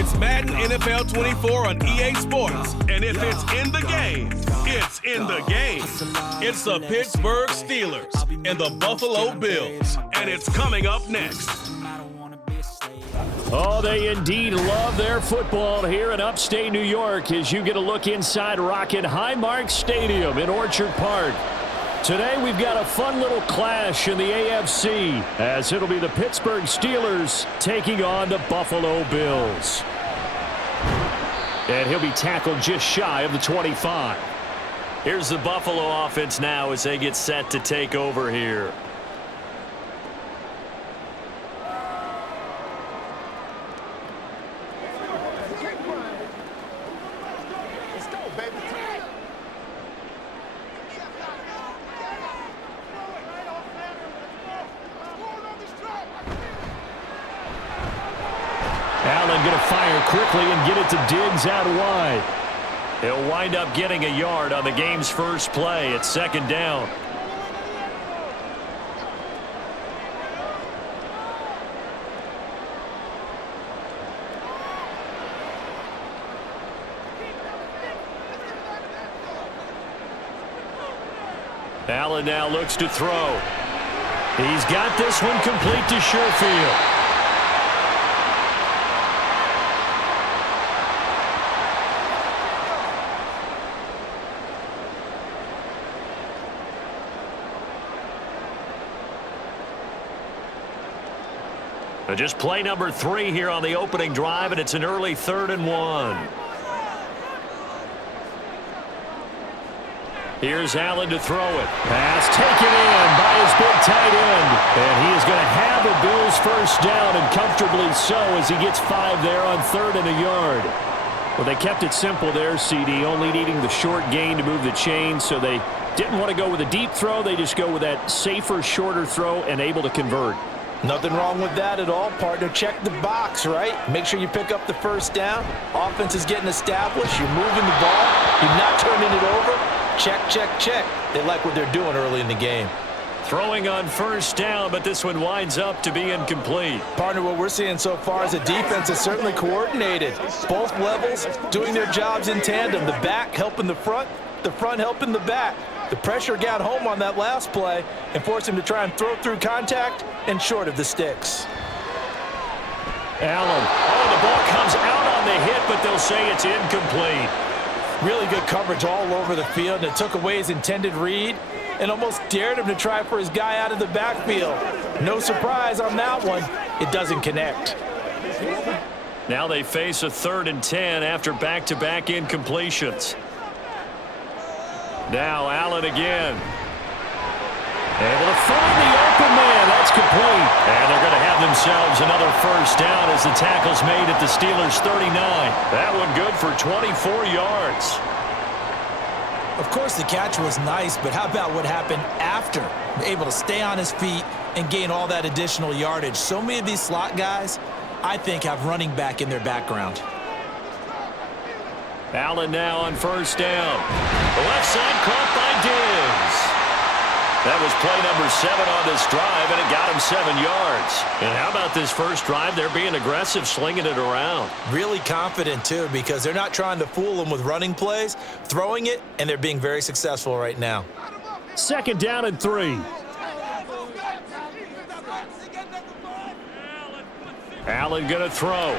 It's Madden NFL 24 on EA Sports, and if it's in the game, it's in the game. It's the Pittsburgh Steelers and the Buffalo Bills, and it's coming up next. Oh, they indeed love their football here in upstate New York as you get a look inside Rocket Highmark Stadium in Orchard Park. Today we've got a fun little clash in the AFC as it'll be the Pittsburgh Steelers taking on the Buffalo Bills. And he'll be tackled just shy of the 25. Here's the Buffalo offense now as they get set to take over here. Allen going to fire quickly and get it to Diggs out wide. He'll wind up getting a yard on the game's first play. It's second down. Allen now looks to throw. He's got this one complete to Sherfield. Just play number 3 here on the opening drive, and it's an early 3rd and 1. Here's Allen to throw it. Pass taken in by his big tight end. And he is going to have a Bills first down, and comfortably so as he gets 5 there on 3rd and a yard. Well, they kept it simple there, CD, only needing the short gain to move the chain, so they didn't want to go with a deep throw. They just go with that safer, shorter throw and able to convert. Nothing wrong with that at all, partner. Check the box, right? Make sure you pick up the first down. Offense is getting established. You're moving the ball. You're not turning it over. Check, check, check. They like what they're doing early in the game. Throwing on first down, but this one winds up to be incomplete. Partner, what we're seeing so far is the defense is certainly coordinated. Both levels doing their jobs in tandem. The back helping the front helping the back. The pressure got home on that last play and forced him to try and throw through contact and short of the sticks. Allen. Oh, the ball comes out on the hit, but they'll say it's incomplete. Really good coverage all over the field, and it took away his intended read and almost dared him to try for his guy out of the backfield. No surprise on that one. It doesn't connect. Now they face a 3rd and 10 after back-to-back incompletions. Now Allen again. Able to find the open man. That's complete. And they're going to have themselves another first down as the tackle's made at the Steelers' 39. That one good for 24 yards. Of course, the catch was nice, but how about what happened after? Able to stay on his feet and gain all that additional yardage. So many of these slot guys, I think, have running back in their background. Allen now on first down. The left side caught by Diggs. That was play number 7 on this drive, and it got him 7 yards. And how about this first drive? They're being aggressive, slinging it around. Really confident, too, because they're not trying to fool them with running plays, throwing it, and they're being very successful right now. 2nd down and 3. Allen going to throw.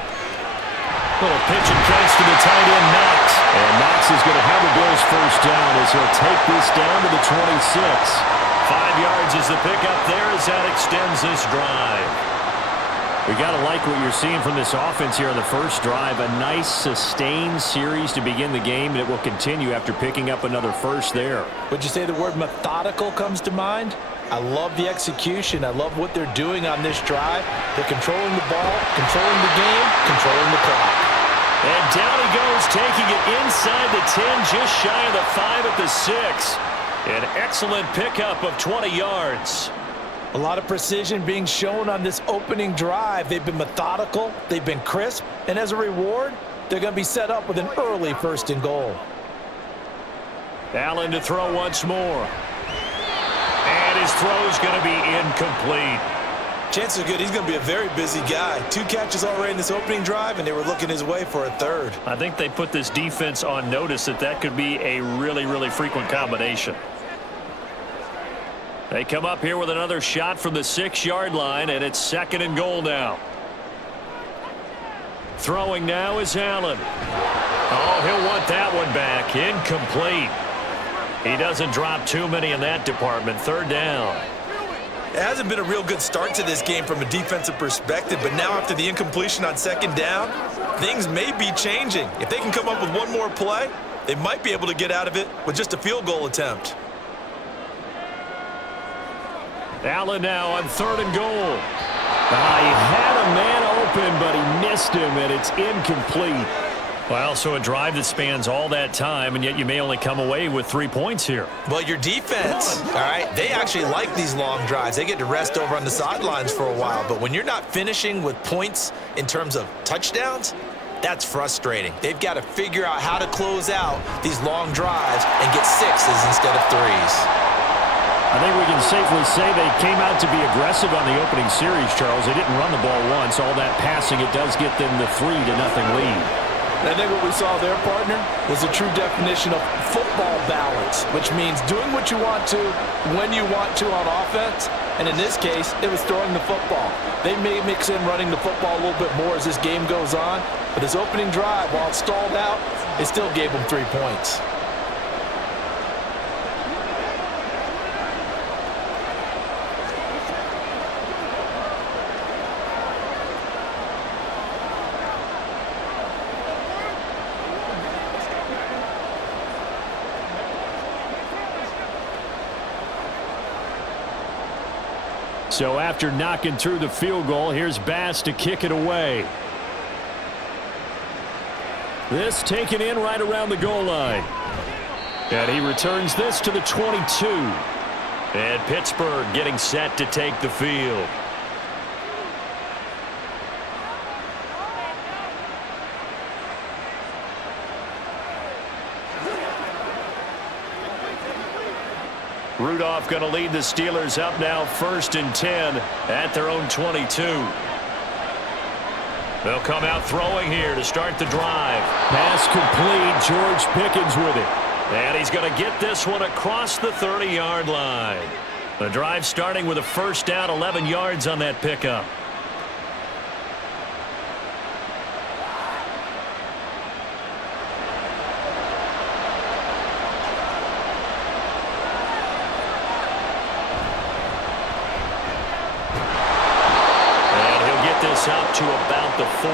Little pitch and catch to the tight end, Knox. And Knox is going to have a Bills first down as he'll take this down to the 26. 5 yards is the pickup there as that extends this drive. We got to like what you're seeing from this offense here on the first drive. A nice, sustained series to begin the game, and it will continue after picking up another first there. Would you say the word methodical comes to mind? I love the execution. I love what they're doing on this drive. They're controlling the ball, controlling the game, controlling the clock. And down he goes, taking it inside the 10, just shy of the 5 at the 6. An excellent pickup of 20 yards. A lot of precision being shown on this opening drive. They've been methodical, they've been crisp, and as a reward, they're going to be set up with an early 1st and goal. Allen to throw once more. And his throw's going to be incomplete. Chances are good he's going to be a very busy guy. 2 catches already in this opening drive, and they were looking his way for a third. I think they put this defense on notice that could be a really, really frequent combination. They come up here with another shot from the 6-yard line, and it's 2nd and goal now. Throwing now is Allen. Oh, he'll want that one back. Incomplete. He doesn't drop too many in that department. 3rd down. It hasn't been a real good start to this game from a defensive perspective, but now after the incompletion on 2nd down, things may be changing. If they can come up with one more play, they might be able to get out of it with just a field goal attempt. Allen now on 3rd and goal. He had a man open, but he missed him, and it's incomplete. Well, so a drive that spans all that time, and yet you may only come away with 3 points here. Well, your defense, all right, they actually like these long drives. They get to rest over on the sidelines for a while, but when you're not finishing with points in terms of touchdowns, that's frustrating. They've got to figure out how to close out these long drives and get 6s instead of 3s. I think we can safely say they came out to be aggressive on the opening series, Charles. They didn't run the ball once. All that passing, it does get them the 3-0 lead. And I think what we saw there, partner, was a true definition of football balance, which means doing what you want to, when you want to on offense. And in this case, it was throwing the football. They may mix in running the football a little bit more as this game goes on. But this opening drive, while it stalled out, it still gave them 3 points. So after knocking through the field goal, here's Bass to kick it away. This taken in right around the goal line. And he returns this to the 22. And Pittsburgh getting set to take the field. Rudolph going to lead the Steelers up now 1st and 10 at their own 22. They'll come out throwing here to start the drive. Pass complete. George Pickens with it. And he's going to get this one across the 30-yard line. The drive starting with a 1st down, 11 yards on that pickup. Up to about the 40.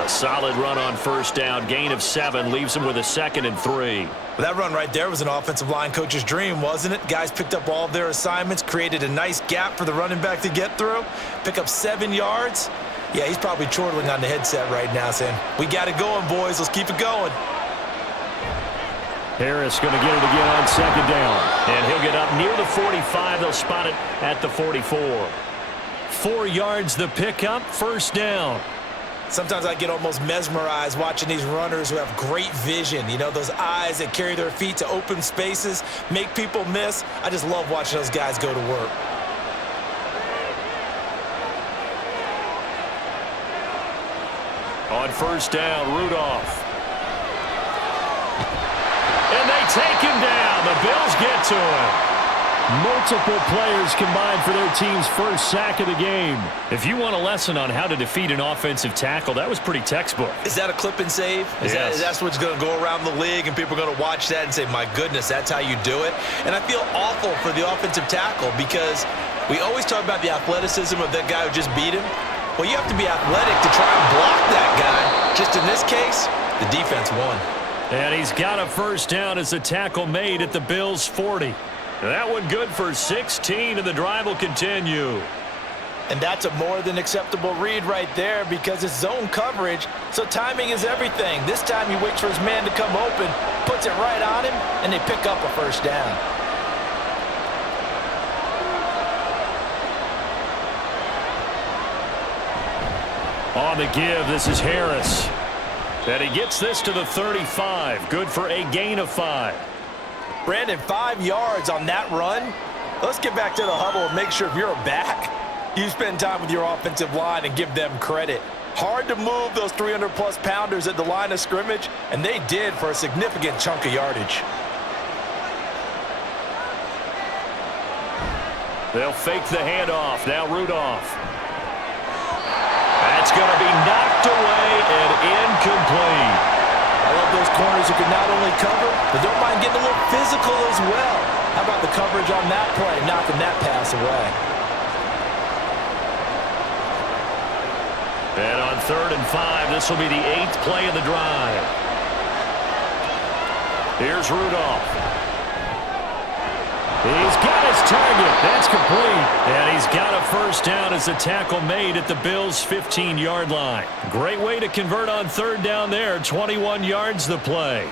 A solid run on 1st down. Gain of 7 leaves him with a 2nd and 3. Well, that run right there was an offensive line coach's dream, wasn't it? Guys picked up all of their assignments, created a nice gap for the running back to get through, pick up 7 yards. Yeah, he's probably chortling on the headset right now saying, we got it going, boys. Let's keep it going. Harris going to get it again on 2nd down. And he'll get up near the 45. They'll spot it at the 44. 4 yards the pickup, 1st down. Sometimes I get almost mesmerized watching these runners who have great vision. You know, those eyes that carry their feet to open spaces, make people miss. I just love watching those guys go to work. On 1st down, Rudolph. And they take him down. The Bills get to him. Multiple players combined for their team's 1st sack of the game. If you want a lesson on how to defeat an offensive tackle, that was pretty textbook. Is that a clip and save? Yes. That's what's going to go around the league, and people are going to watch that and say, my goodness, that's how you do it? And I feel awful for the offensive tackle because we always talk about the athleticism of that guy who just beat him. Well, you have to be athletic to try and block that guy. Just in this case, the defense won. And he's got a 1st down as the tackle made at the Bills' 40. That one good for 16, and the drive will continue. And that's a more than acceptable read right there because it's zone coverage, so timing is everything. This time he waits for his man to come open, puts it right on him, and they pick up a 1st down. On the give, this is Harris. And he gets this to the 35. Good for a gain of 5. Brandon, 5 yards on that run. Let's get back to the huddle and make sure if you're a back, You spend time with your offensive line and give them credit. Hard to move those 300-plus pounders at the line of scrimmage, and they did for a significant chunk of yardage. They'll fake the handoff. Now Rudolph. That's going to be knocked away and incomplete. I love those corners who can not only cover, but don't mind getting a little physical as well. How about the coverage on that play, knocking that pass away? And on 3rd and 5, this will be the 8th play of the drive. Here's Rudolph. He's got his target. That's complete. And he's got a first down as the tackle made at the Bills' 15-yard line. Great way to convert on 3rd down there. 21 yards the play.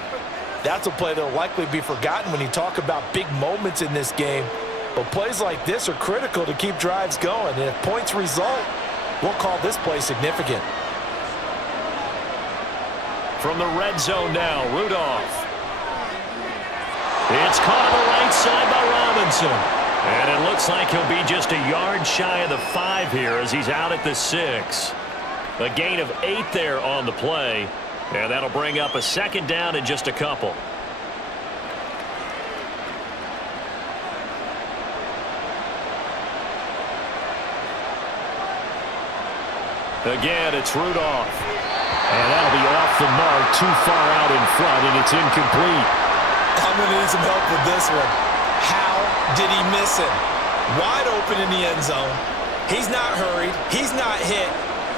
That's a play that will likely be forgotten when you talk about big moments in this game. But plays like this are critical to keep drives going. And if points result, we'll call this play significant. From the red zone now, Rudolph. It's caught on the right side by Robinson. And it looks like he'll be just a yard shy of the 5 here as he's out at the 6. A gain of 8 there on the play. And that'll bring up a 2nd down in just a couple. Again, it's Rudolph. And that'll be off the mark, too far out in front, and it's incomplete. I'm going to need some help with this one. How did he miss him? Wide open in the end zone. He's not hurried. He's not hit.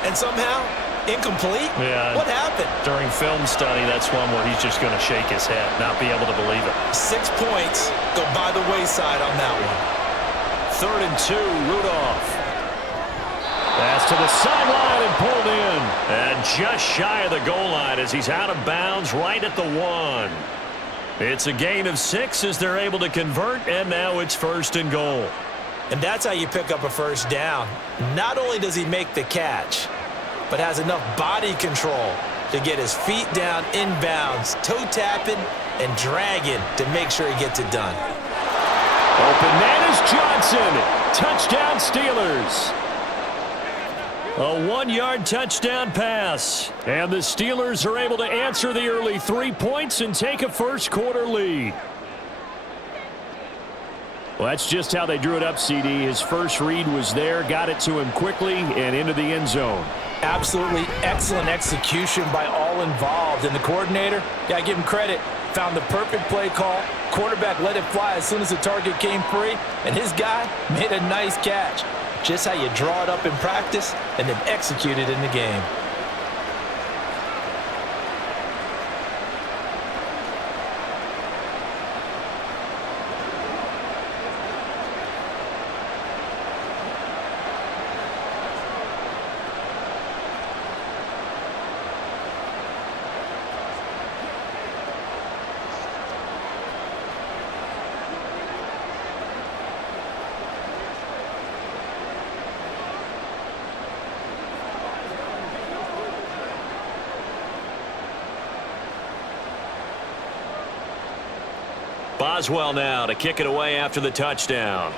And somehow, incomplete? Yeah. What happened? During film study, that's one where he's just going to shake his head, not be able to believe it. 6 points go by the wayside on that one. 3rd and 2, Rudolph. Pass to the sideline and pulled in. And just shy of the goal line as he's out of bounds right at the 1. It's a gain of 6 as they're able to convert, and now it's 1st and goal. And that's how you pick up a first down. Not only does he make the catch, but has enough body control to get his feet down inbounds, toe tapping and dragging to make sure he gets it done. Open man is Johnson. Touchdown Steelers. A 1-yard touchdown pass. And the Steelers are able to answer the early 3 points and take a first-quarter lead. Well, that's just how they drew it up, CD. His first read was there, got it to him quickly, and into the end zone. Absolutely excellent execution by all involved. And the coordinator, yeah, give him credit, found the perfect play call. Quarterback let it fly as soon as the target came free, and his guy made a nice catch. Just how you draw it up in practice and then execute it in the game. Boswell now to kick it away after the touchdown.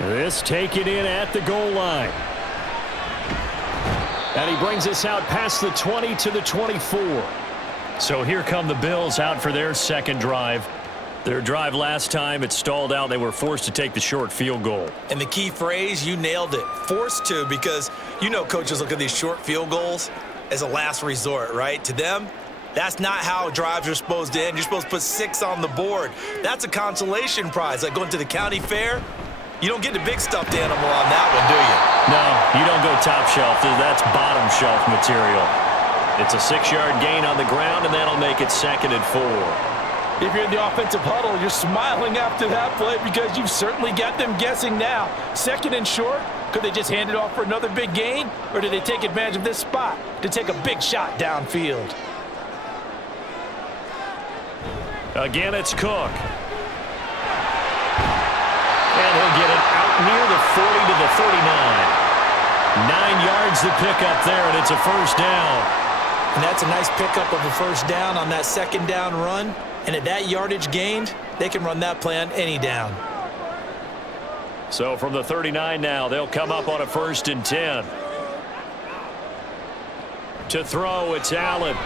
This taken in at the goal line. And he brings us out past the 20 to the 24. So here come the Bills out for their 2nd drive. Their drive last time, it stalled out. They were forced to take the short field goal. And the key phrase, you nailed it, forced to, because you know coaches look at these short field goals as a last resort, right? To them, that's not how drives are supposed to end. You're supposed to put 6 on the board. That's a consolation prize. Like going to the county fair, you don't get the big stuffed animal on that one, do you? No, you don't go top shelf. That's bottom shelf material. It's a 6-yard gain on the ground, and that'll make it 2nd and 4. If you're in the offensive huddle, you're smiling after that play because you've certainly got them guessing now. 2nd and short, could they just hand it off for another big gain? Or did they take advantage of this spot to take a big shot downfield? Again, it's Cook. And he'll get it out near the 40 to the 39. 9 yards to pick up there, and it's a first down. And that's a nice pickup of a first down on that 2nd down run. And at that yardage gained, they can run that play on any down. So from the 39 now, they'll come up on a 1st and 10. To throw, it's Allen.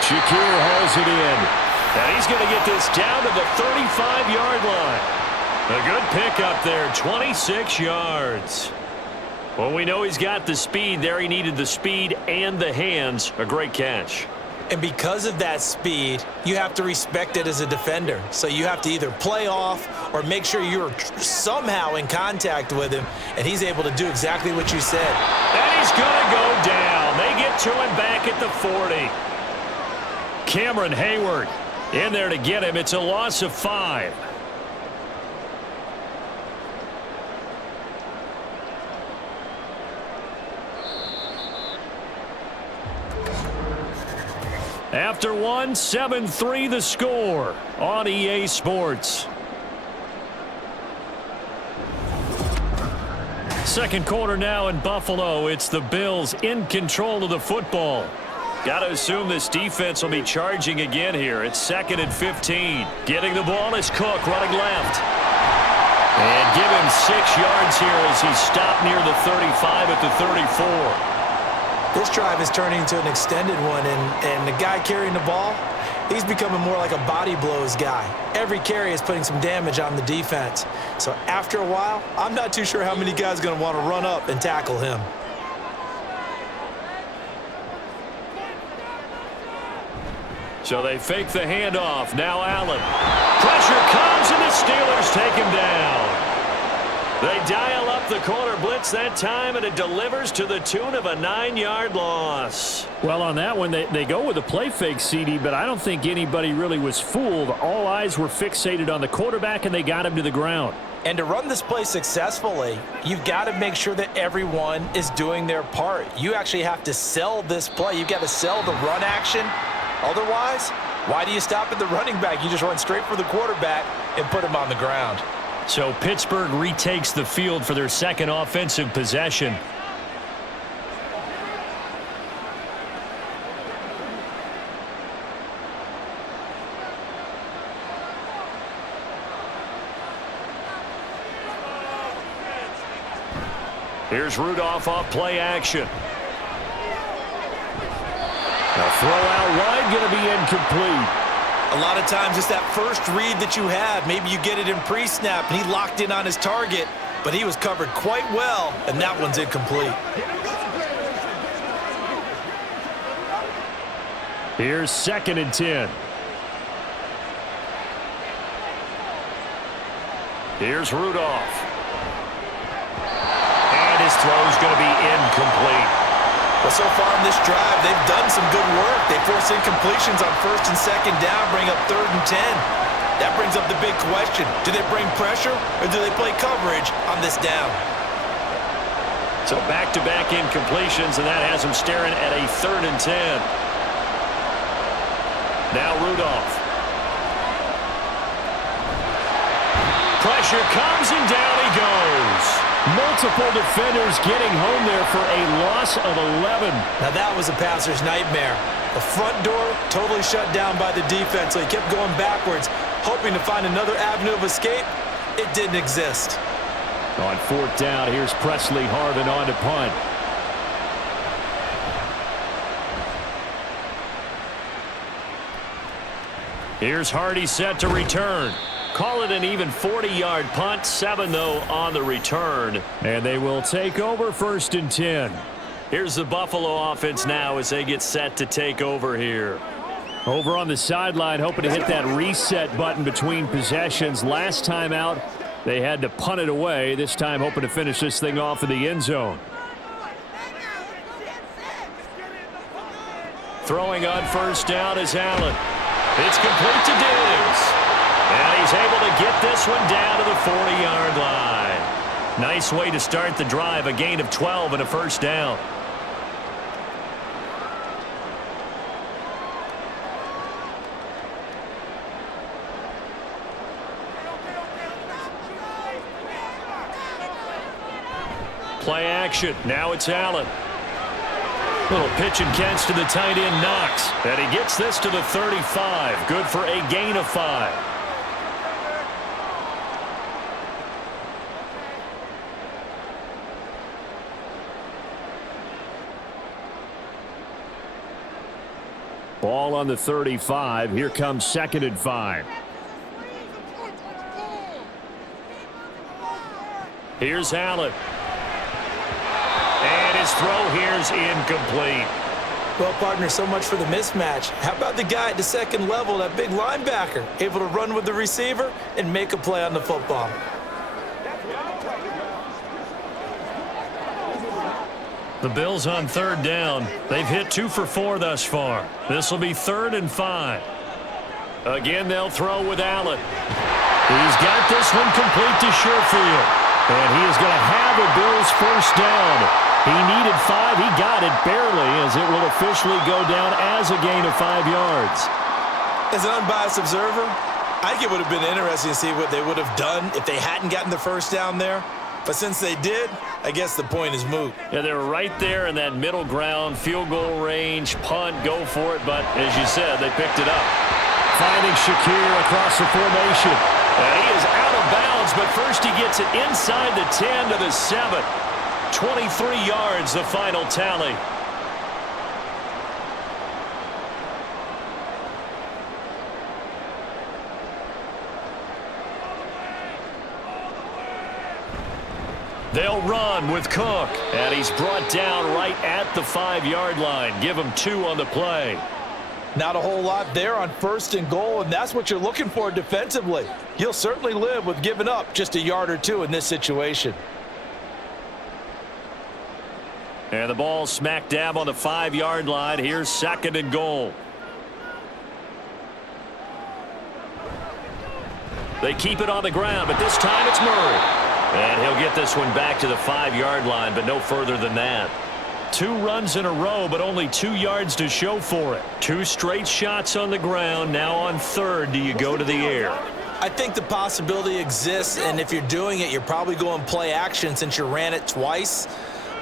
Shakir hauls it in. And he's going to get this down to the 35-yard line. A good pickup there, 26 yards. Well, we know he's got the speed there. He needed the speed and the hands. A great catch. And because of that speed, you have to respect it as a defender. So you have to either play off or make sure you're somehow in contact with him, and he's able to do exactly what you said. And he's going to go down. They get to him back at the 40. Cameron Hayward in there to get him. It's a loss of 5. After 1, 7-3 the score on EA Sports. Second quarter now in Buffalo. It's the Bills in control of the football. Got to assume this defense will be charging again here. It's 2nd and 15. Getting the ball is Cook running left. And give him 6 yards here as he's stopped near the 35 at the 34. This drive is turning into an extended one, and the guy carrying the ball, he's becoming more like a body blows guy. Every carry is putting some damage on the defense. So after a while, I'm not too sure how many guys are going to want to run up and tackle him. So they fake the handoff. Now Allen. Pressure comes, and the Steelers take him down. They dial up the corner blitz that time, and it delivers to the tune of a 9-yard loss. Well, on that one, they go with a play fake, CD, but I don't think anybody really was fooled. All eyes were fixated on the quarterback, and they got him to the ground. And to run this play successfully, you've got to make sure that everyone is doing their part. You actually have to sell this play. You've got to sell the run action. Otherwise, why do you stop at the running back? You just run straight for the quarterback and put him on the ground. So Pittsburgh retakes the field for their second offensive possession. Here's Rudolph off play action. A throw out wide, going to be incomplete. A lot of times it's that first read that you have. Maybe you get it in pre-snap, and he locked in on his target, but he was covered quite well, and that one's incomplete. Here's 2nd and 10. Here's Rudolph. And his throw's going to be incomplete. Well, so far in this drive, they've done some good work. They force incompletions on 1st and 2nd down, bring up 3rd and 10. That brings up the big question. Do they bring pressure, or do they play coverage on this down? So back-to-back incompletions, and that has them staring at a 3rd and 10. Now Rudolph. Pressure comes, and down he goes. Multiple defenders getting home there for a loss of 11. Now that was a passer's nightmare. The front door totally shut down by the defense, so he kept going backwards, hoping to find another avenue of escape. It didn't exist. On 4th down, here's Presley Harvin on to punt. Here's Hardy set to return. Call it an even 40-yard punt. 7, though, on the return. And they will take over 1st and 10. Here's the Buffalo offense now as they get set to take over here. Over on the sideline, hoping to hit that reset button between possessions. Last time out, they had to punt it away. This time, hoping to finish this thing off in the end zone. Throwing on 1st down is Allen. It's complete to Diggs. And he's able to get this one down to the 40-yard line. Nice way to start the drive, a gain of 12 and a 1st down. Play action. Now it's Allen. Little pitch and catch to the tight end, Knox. And he gets this to the 35. Good for a gain of 5. Ball on the 35. Here comes 2nd and 5. Here's Allen. And his throw here's incomplete. Well, partner, so much for the mismatch. How about the guy at the second level, that big linebacker, able to run with the receiver and make a play on the football? The Bills on 3rd down. They've hit 2 for 4 thus far. This will be 3rd and 5. Again, they'll throw with Allen. He's got this one complete to Sherfield. And he is going to have a Bills first down. He needed 5. He got it barely, as it will officially go down as a gain of 5 yards. As an unbiased observer, I think it would have been interesting to see what they would have done if they hadn't gotten the first down there. But since they did, I guess the point is moot. Yeah, they were right there in that middle ground, field goal range, punt, go for it. But as you said, they picked it up. Finding Shakir across the formation. And he is out of bounds, but first he gets it inside the 10 to the 7. 23 yards, the final tally. They'll run with Cook. And he's brought down right at the 5-yard line. Give him 2 on the play. Not a whole lot there on 1st and goal, and that's what you're looking for defensively. You'll certainly live with giving up just a yard or 2 in this situation. And the ball smack dab on the 5-yard line. Here's 2nd and goal. They keep it on the ground, but this time it's Murray. And he'll get this one back to the 5-yard line, but no further than that. 2 runs in a row, but only 2 yards to show for it. 2 straight shots on the ground. Now on 3rd, do you go to the air? I think the possibility exists, and if you're doing it, you're probably going play action since you ran it twice.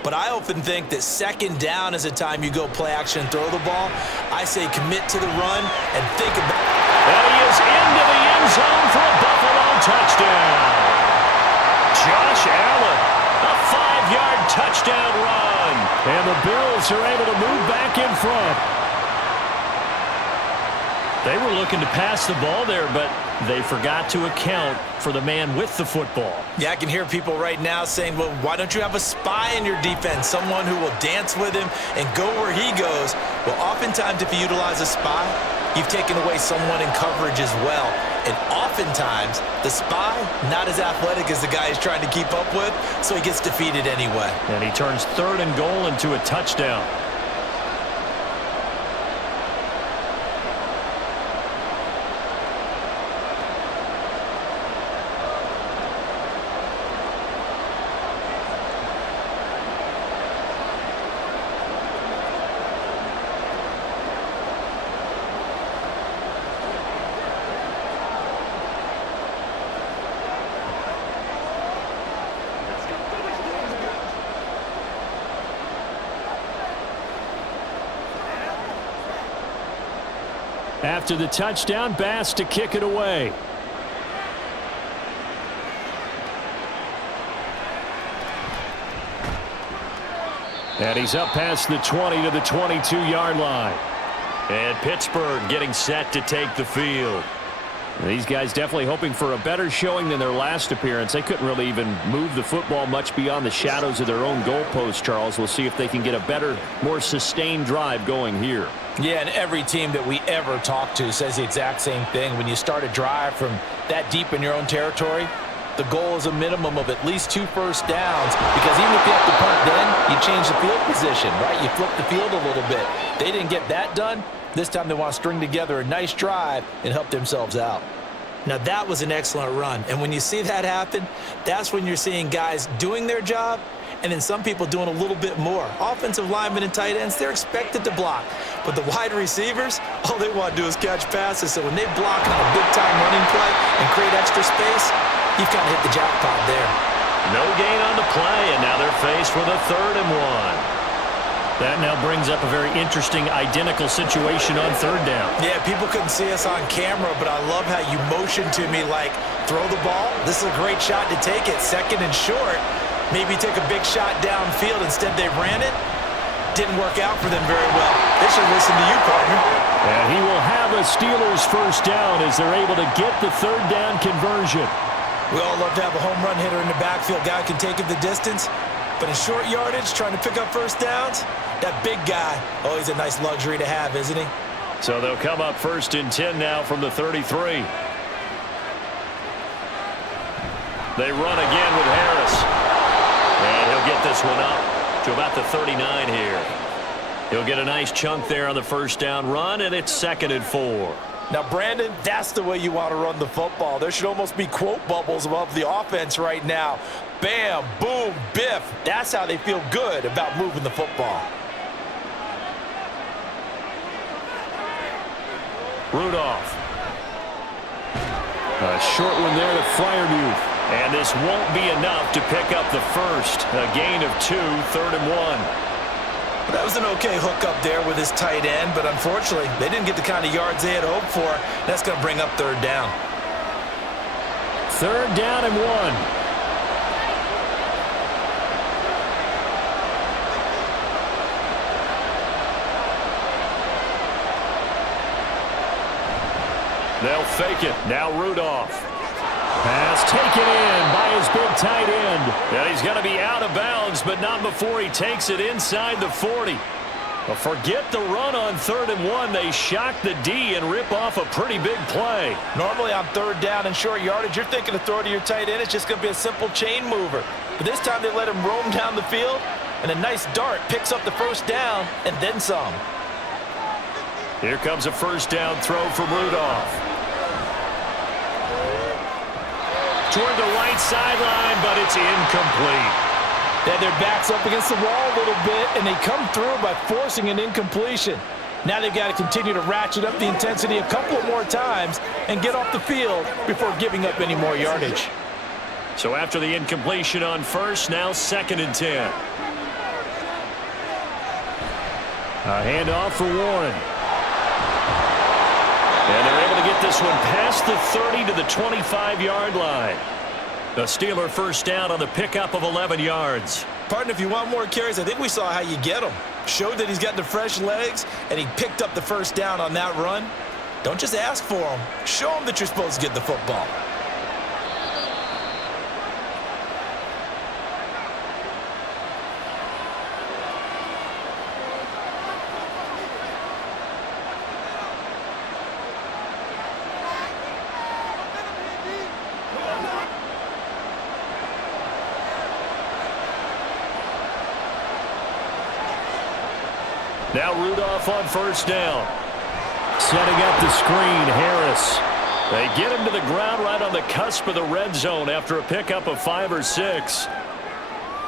But I often think that 2nd down is a time you go play action and throw the ball. I say commit to the run and think about it. And he is into the end zone for a Buffalo touchdown. Josh Allen, a 5-yard touchdown run. And the Bills are able to move back in front. They were looking to pass the ball there, but they forgot to account for the man with the football. Yeah, I can hear people right now saying, well, why don't you have a spy in your defense, someone who will dance with him and go where he goes? Well, oftentimes if you utilize a spy, you've taken away someone in coverage as well. And oftentimes, the spy, not as athletic as the guy he's trying to keep up with, so he gets defeated anyway. And he turns 3rd and goal into a touchdown. After the touchdown, Bass to kick it away. And he's up past the 20 to the 22-yard line. And Pittsburgh getting set to take the field. These guys definitely hoping for a better showing than their last appearance. They couldn't really even move the football much beyond the shadows of their own goalpost, Charles. We'll see if they can get a better, more sustained drive going here. Yeah, and every team that we ever talk to says the exact same thing. When you start a drive from that deep in your own territory, the goal is a minimum of at least 2 first downs, because even if you have to punt then, you change the field position, right? You flip the field a little bit. They didn't get that done. This time they want to string together a nice drive and help themselves out. Now, that was an excellent run. And when you see that happen, that's when you're seeing guys doing their job and then some people doing a little bit more. Offensive linemen and tight ends, they're expected to block. But the wide receivers, all they want to do is catch passes. So when they block on a big-time running play and create extra space, you've kind of hit the jackpot there. No gain on the play, and now they're faced with a 3rd and 1. That now brings up a very interesting identical situation on 3rd down. Yeah, people couldn't see us on camera, but I love how you motioned to me like, throw the ball. This is a great shot to take it. 2nd and short. Maybe take a big shot downfield. Instead, they ran it. Didn't work out for them very well. They should listen to you, partner. And he will have a Steelers first down as they're able to get the third down conversion. We all love to have a home run hitter in the backfield. Guy can take it the distance. But in short yardage, trying to pick up first downs, that big guy, always a nice luxury to have, isn't he? So they'll come up 1st and 10 now from the 33. They run again with Harris. And he'll get this one up to about the 39 here. He'll get a nice chunk there on the first down run, and it's 2nd and 4. Now, Brandon, that's the way you want to run the football. There should almost be quote bubbles above the offense right now. Bam, boom, biff. That's how they feel good about moving the football. Rudolph. A short one there to Freiermuth. And this won't be enough to pick up the first. A gain of 2, 3rd and 1. That was an okay hookup there with his tight end, but unfortunately, they didn't get the kind of yards they had hoped for. That's going to bring up 3rd down. 3rd down and 1. They'll fake it. Now Rudolph. Pass taken in by his big tight end. Yeah, he's going to be out of bounds, but not before he takes it inside the 40. Well, forget the run on 3rd and 1. They shock the D and rip off a pretty big play. Normally on 3rd down and short yardage, you're thinking to throw to your tight end. It's just going to be a simple chain mover. But this time they let him roam down the field, and a nice dart picks up the first down and then some. Here comes a first down throw from Rudolph. Toward the right sideline, but it's incomplete. Yeah, their back's up against the wall a little bit, and they come through by forcing an incompletion. Now they've got to continue to ratchet up the intensity a couple of more times and get off the field before giving up any more yardage. So after the incompletion on first, now 2nd and 10. A handoff for Warren. And they're able to get this one past the 30 to the 25-yard line. The Steeler first down on the pickup of 11 yards. Partner, if you want more carries, I think we saw how you get him. Showed that he's got the fresh legs, and he picked up the first down on that run. Don't just ask for him. Show him that you're supposed to get the football. Now Rudolph on first down. Setting up the screen, Harris. They get him to the ground right on the cusp of the red zone after a pickup of 5 or 6.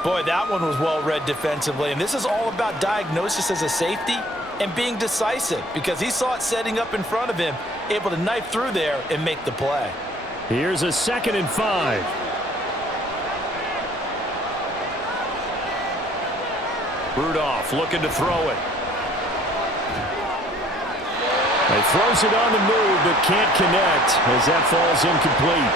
Boy, that one was well read defensively, and this is all about diagnosis as a safety and being decisive because he saw it setting up in front of him, able to knife through there and make the play. Here's a 2nd and 5. Rudolph looking to throw it. He throws it on the move, but can't connect as that falls incomplete.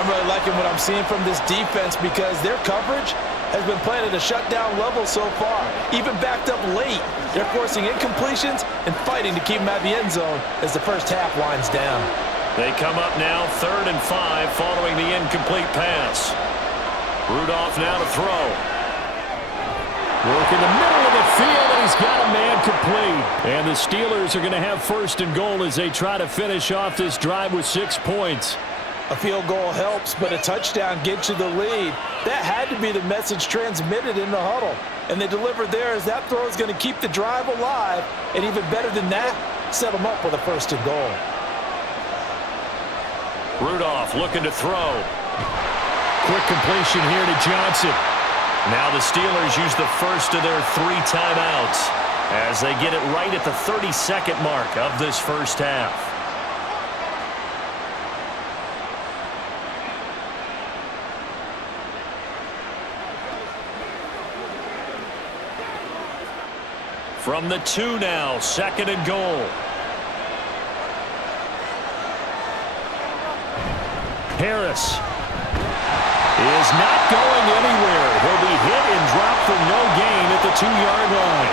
I'm really liking what I'm seeing from this defense because their coverage has been playing at a shutdown level so far. Even backed up late, they're forcing incompletions and fighting to keep them out of the end zone as the first half winds down. They come up now 3rd and 5 following the incomplete pass. Rudolph now to throw. Work in the middle of the field, and he's got a man complete. And the Steelers are going to have 1st and goal as they try to finish off this drive with 6 points. A field goal helps, but a touchdown gets you the lead. That had to be the message transmitted in the huddle. And they delivered there as that throw is going to keep the drive alive. And even better than that, set them up with a 1st and goal. Rudolph looking to throw. Quick completion here to Johnson. Now the Steelers use the first of their 3 timeouts as they get it right at the 32nd mark of this first half. From the 2 now, 2nd and goal. Harris is not going anywhere. He'll be hit and dropped for no gain at the 2-yard line.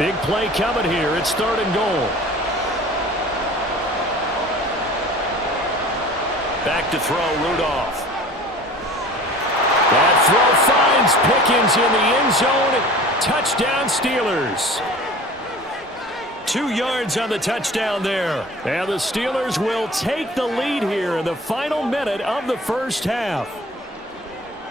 Big play coming here. It's 3rd and goal. Back to throw, Rudolph. That throw finds Pickens in the end zone. Touchdown, Steelers. 2 yards on the touchdown there. And the Steelers will take the lead here in the final minute of the first half.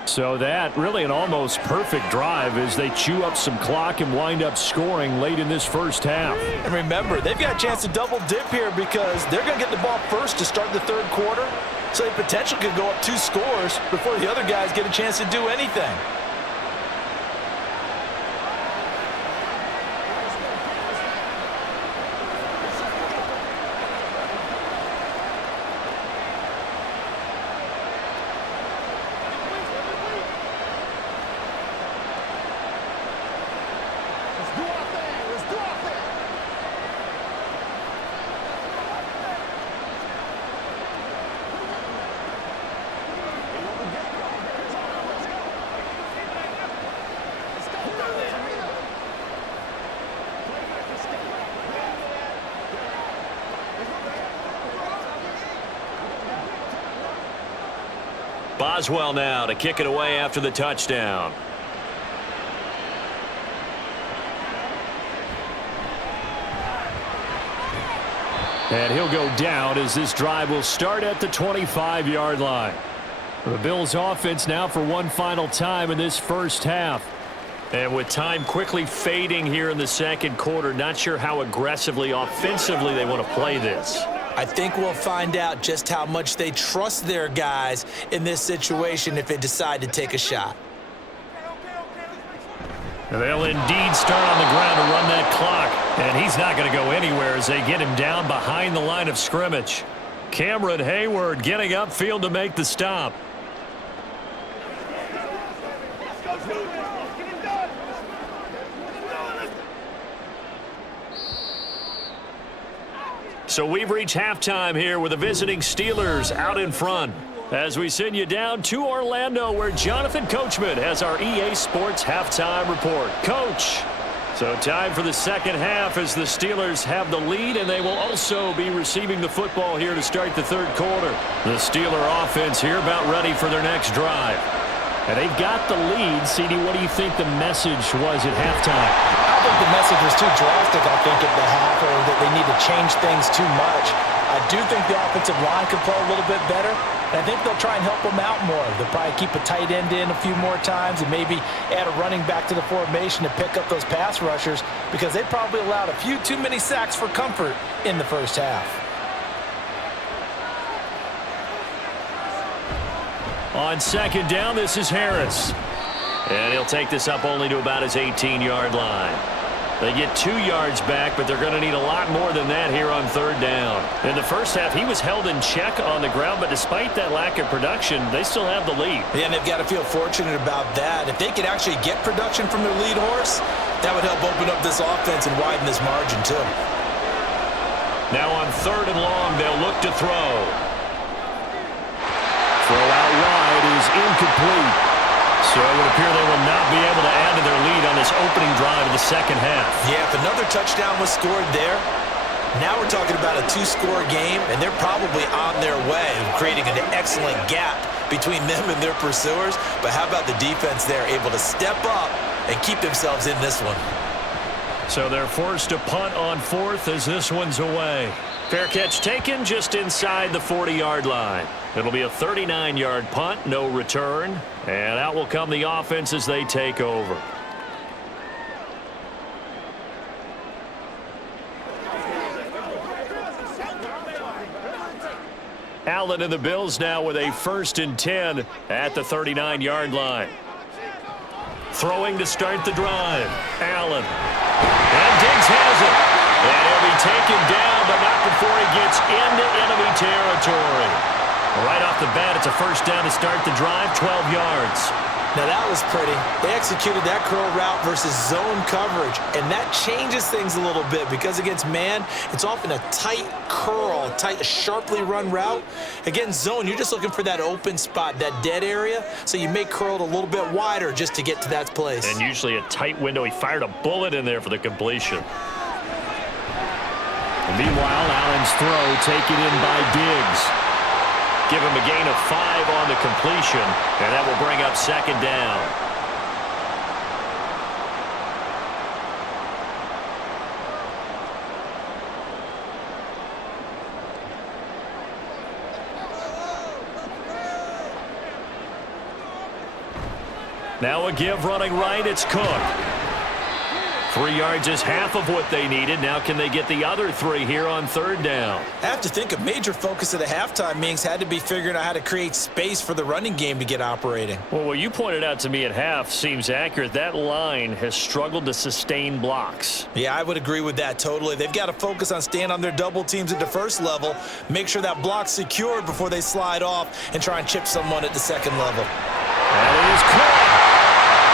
So that really an almost perfect drive as they chew up some clock and wind up scoring late in this first half. And remember, they've got a chance to double dip here because they're going to get the ball first to start the 3rd quarter. So they potentially could go up 2 scores before the other guys get a chance to do anything. Boswell now to kick it away after the touchdown. And he'll go down as this drive will start at the 25-yard line. The Bills offense now for one final time in this first half. And with time quickly fading here in the 2nd quarter, not sure how aggressively, offensively they want to play this. I think we'll find out just how much they trust their guys in this situation if they decide to take a shot. They'll indeed start on the ground to run that clock. And he's not going to go anywhere as they get him down behind the line of scrimmage. Cameron Hayward getting upfield to make the stop. So we've reached halftime here with the visiting Steelers out in front. As we send you down to Orlando where Jonathan Coachman has our EA Sports halftime report. Coach, so time for the 2nd half as the Steelers have the lead, and they will also be receiving the football here to start the 3rd quarter. The Steeler offense here about ready for their next drive. And they've got the lead. CD, what do you think the message was at halftime? I think the message was too drastic, I think, at the half, or that they need to change things too much. I do think the offensive line could play a little bit better. And I think they'll try and help them out more. They'll probably keep a tight end in a few more times and maybe add a running back to the formation to pick up those pass rushers because they probably allowed a few too many sacks for comfort in the first half. On 2nd down, this is Harris. And he'll take this up only to about his 18-yard line. They get 2 yards back, but they're going to need a lot more than that here on 3rd down. In the first half, he was held in check on the ground, but despite that lack of production, they still have the lead. Yeah, and they've got to feel fortunate about that. If they could actually get production from their lead horse, that would help open up this offense and widen this margin, too. Now on 3rd and long, they'll look to throw. Throw out wide is incomplete. So it would appear they will not be able to add to their lead on this opening drive of the 2nd half. Yeah, if another touchdown was scored there, now we're talking about a 2-score game, and they're probably on their way, creating an excellent gap between them and their pursuers. But how about the defense there, able to step up and keep themselves in this one? So they're forced to punt on 4th as this one's away. Fair catch taken just inside the 40-yard line. It'll be a 39-yard punt, no return. And out will come the offense as they take over. Allen and the Bills now with a 1st and 10 at the 39-yard line. Throwing to start the drive. Allen. And Diggs has it. And he'll be taken down, but not before he gets into enemy territory. Right off the bat, it's a 1st down to start the drive, 12 yards. Now that was pretty. They executed that curl route versus zone coverage, and that changes things a little bit because against man, it's often a tight curl, tight, sharply run route. Against zone, you're just looking for that open spot, that dead area, so you may curl it a little bit wider just to get to that place. And usually a tight window. He fired a bullet in there for the completion. Meanwhile, Allen's throw taken in by Diggs. Give him a gain of 5 on the completion, and that will bring up 2nd down. Now a give running right, it's Cook. 3 yards is half of what they needed. Now can they get the other 3 here on 3rd down? I have to think a major focus of the halftime meetings had to be figuring out how to create space for the running game to get operating. Well, what you pointed out to me at half seems accurate. That line has struggled to sustain blocks. Yeah, I would agree with that totally. They've got to focus on staying on their double teams at the first level, make sure that block's secured before they slide off and try and chip someone at the 2nd level. And it is caught.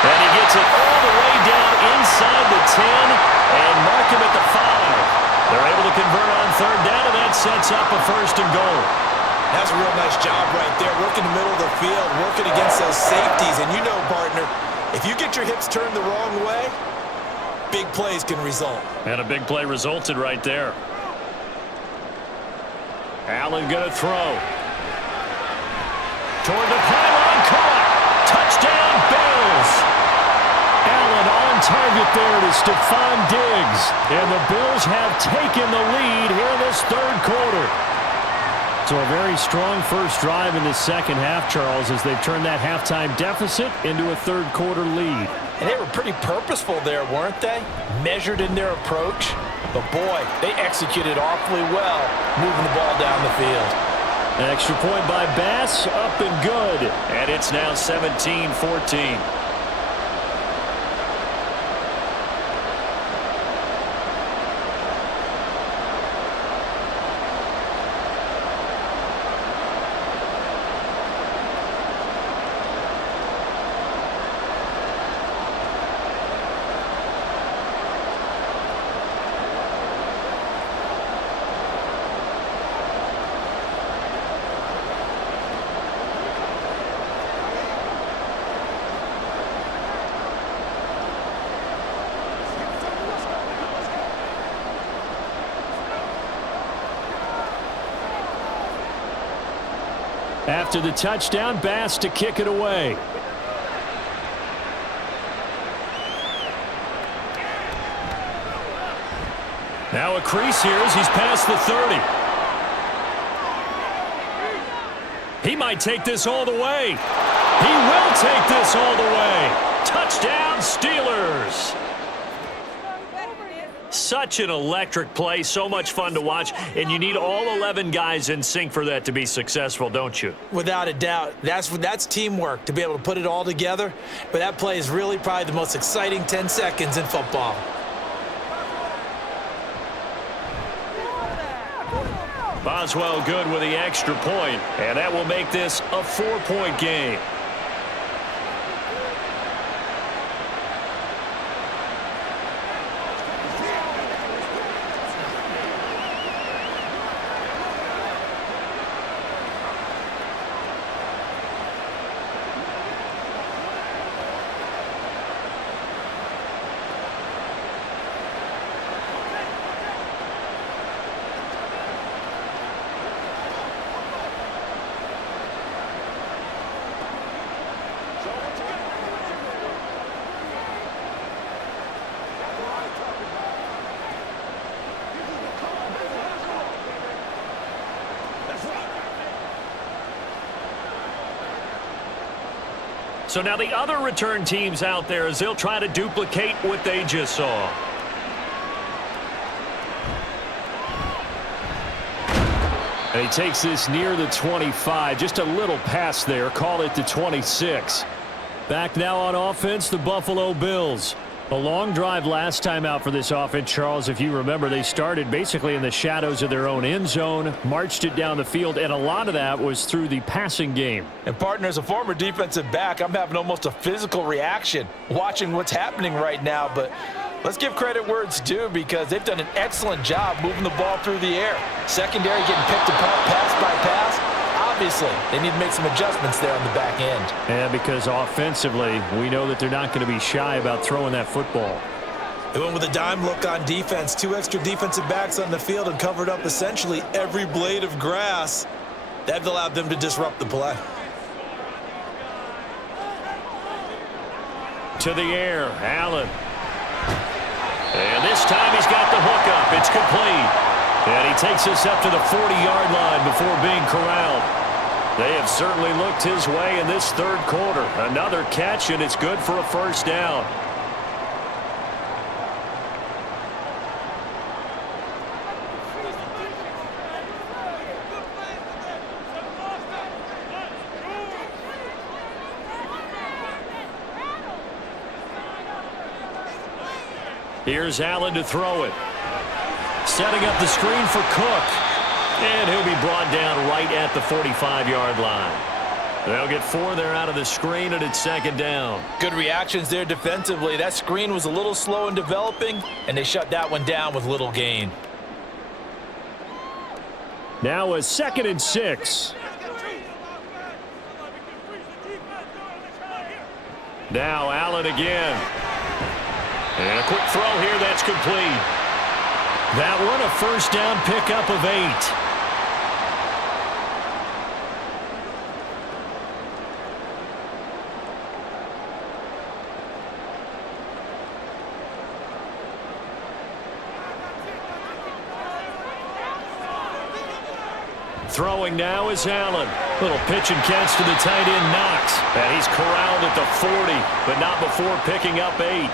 And he gets it all the way down inside the 10 and mark him at the 5. They're able to convert on 3rd down, and that sets up a 1st and goal. That's a real nice job right there, working the middle of the field, working against those safeties. And you know, partner, if you get your hips turned the wrong way, big plays can result. And a big play resulted right there. Allen going to throw. Toward the pylon, caught. Touchdown, Bills. Allen on target there to Stephon Diggs. And the Bills have taken the lead here in this 3rd quarter. So a very strong first drive in the 2nd half, Charles, as they've turned that halftime deficit into a 3rd quarter lead. And they were pretty purposeful there, weren't they? Measured in their approach. But boy, they executed awfully well, moving the ball down the field. An extra point by Bass, up and good. And it's now 17-14. After the touchdown, Bass to kick it away. Now a crease here as he's past the 30. He might take this all the way. He will take this all the way. Touchdown, Steelers. Such an electric play, so much fun to watch, and you need all 11 guys in sync for that to be successful, don't you? Without a doubt. That's teamwork, to be able to put it all together. But that play is really probably the most exciting 10 seconds in football. Boswell good with the extra point, and that will make this a 4-point game. So now the other return teams out there as they'll try to duplicate what they just saw. And he takes this near the 25. Just a little pass there. Call it the 26. Back now on offense, the Buffalo Bills. A long drive last time out for this offense, Charles. If you remember, they started basically in the shadows of their own end zone, marched it down the field, and a lot of that was through the passing game. And partner, as a former defensive back, I'm having almost a physical reaction watching what's happening right now. But let's give credit where it's due because they've done an excellent job moving the ball through the air. Secondary getting picked apart pass by pass. Obviously, they need to make some adjustments there on the back end. Yeah, because offensively, we know that they're not going to be shy about throwing that football. They went with a dime look on defense. 2 extra defensive backs on the field and covered up essentially every blade of grass. That allowed them to disrupt the play. To the air, Allen. And this time he's got the hook up. It's complete. And he takes us up to the 40-yard line before being corralled. They have certainly looked his way in this third quarter. Another catch, and it's good for a first down. Here's Allen to throw it. Setting up the screen for Cook. And he'll be brought down right at the 45-yard line. They'll get 4 there out of the screen, and it's second down. Good reactions there defensively. That screen was a little slow in developing, and they shut that one down with little gain. Now a 2nd and 6. Now Allen again. And a quick throw here that's complete. That one a first down pickup of 8. Throwing now is Allen. Little pitch and catch to the tight end, Knox. And he's corralled at the 40, but not before picking up 8.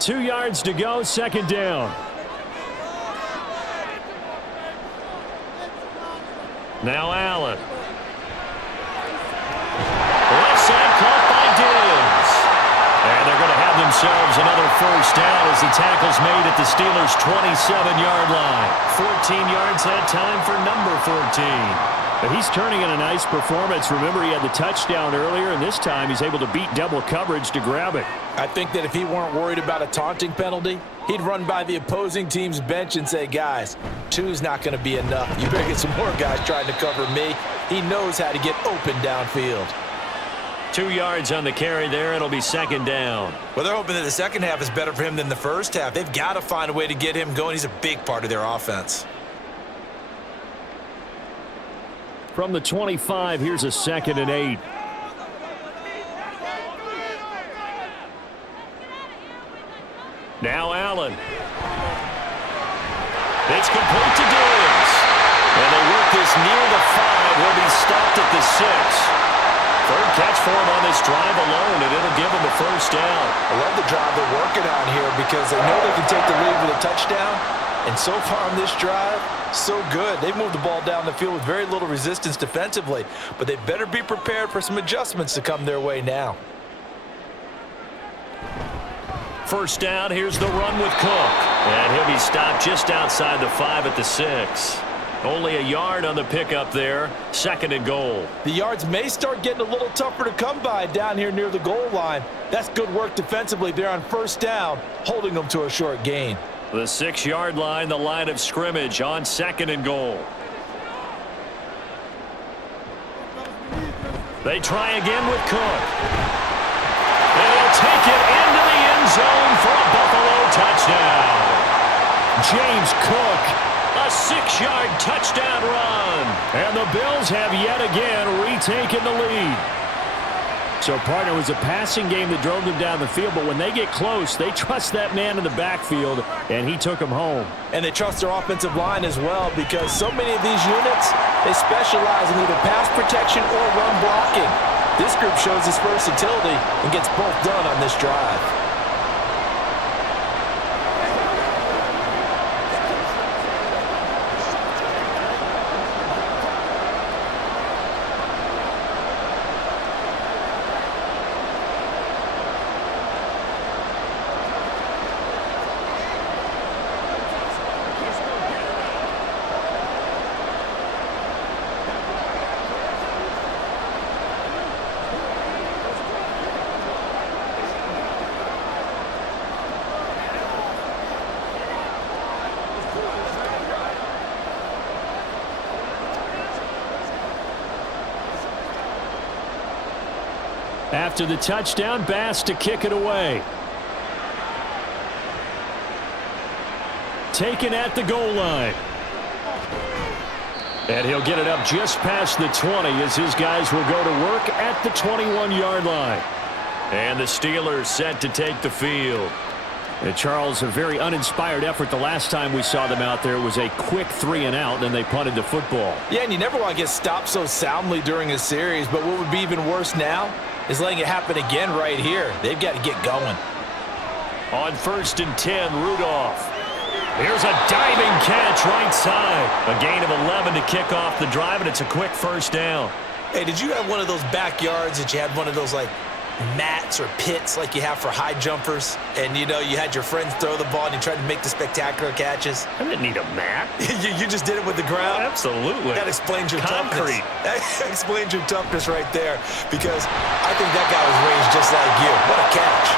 Two yards to go, second down. Now Allen. Left side caught by Diggs. And they're going to have themselves another first down as the tackle's made at the Steelers' 27-yard line. 14 yards that time for number 14. But he's turning in a nice performance. Remember, he had the touchdown earlier, and this time he's able to beat double coverage to grab it. I think that if he weren't worried about a taunting penalty, he'd run by the opposing team's bench and say, guys, 2's not going to be enough. You better get some more guys trying to cover me. He knows how to get open downfield. 2 yards on the carry there. It'll be second down. Well, they're hoping that the second half is better for him than the first half. They've got to find a way to get him going. He's a big part of their offense. From the 25, here's a 2nd and 8. Now Allen. It's complete to Diggs. And they work this near the 5. Will be stopped at the 6. Third catch for him on this drive alone, and it'll give him a first down. I love the drive they're working on here because they know they can take the lead with a touchdown. And so far on this drive, so good. They've moved the ball down the field with very little resistance defensively, but they better be prepared for some adjustments to come their way now. First down, here's the run with Cook. And he'll be stopped just outside the 5 at the 6. Only a yard on the pickup there. 2nd and goal. The yards may start getting a little tougher to come by down here near the goal line. That's good work defensively there on first down, holding them to a short gain. The 6-yard line, the line of scrimmage on 2nd and goal. They try again with Cook. And he'll take it into the end zone for a Buffalo touchdown. James Cook, a 6-yard touchdown run. And the Bills have yet again retaken the lead. So, partner, it was a passing game that drove them down the field, but when they get close, they trust that man in the backfield, and he took them home. And they trust their offensive line as well because so many of these units, they specialize in either pass protection or run blocking. This group shows its versatility and gets both done on this drive. After the touchdown, Bass to kick it away. Taken at the goal line. And he'll get it up just past the 20 as his guys will go to work at the 21-yard line. And the Steelers set to take the field. And Charles, a very uninspired effort the last time we saw them out there. It was a quick 3-and-out, then they punted the football. Yeah, and you never want to get stopped so soundly during a series, but what would be even worse now is letting it happen again right here. They've got to get going. On 1st and 10, Rudolph. Here's a diving catch right side. A gain of 11 to kick off the drive, and it's a quick first down. Hey, did you have one of those backyards that you had one of those, like, mats or pits like you have for high jumpers, and you had your friends throw the ball and you tried to make the spectacular catches? I didn't need a mat. you just did it with the ground? Absolutely. That explains your concrete. Toughness. That explains your toughness right there, because I think that guy was raised just like you. What a catch.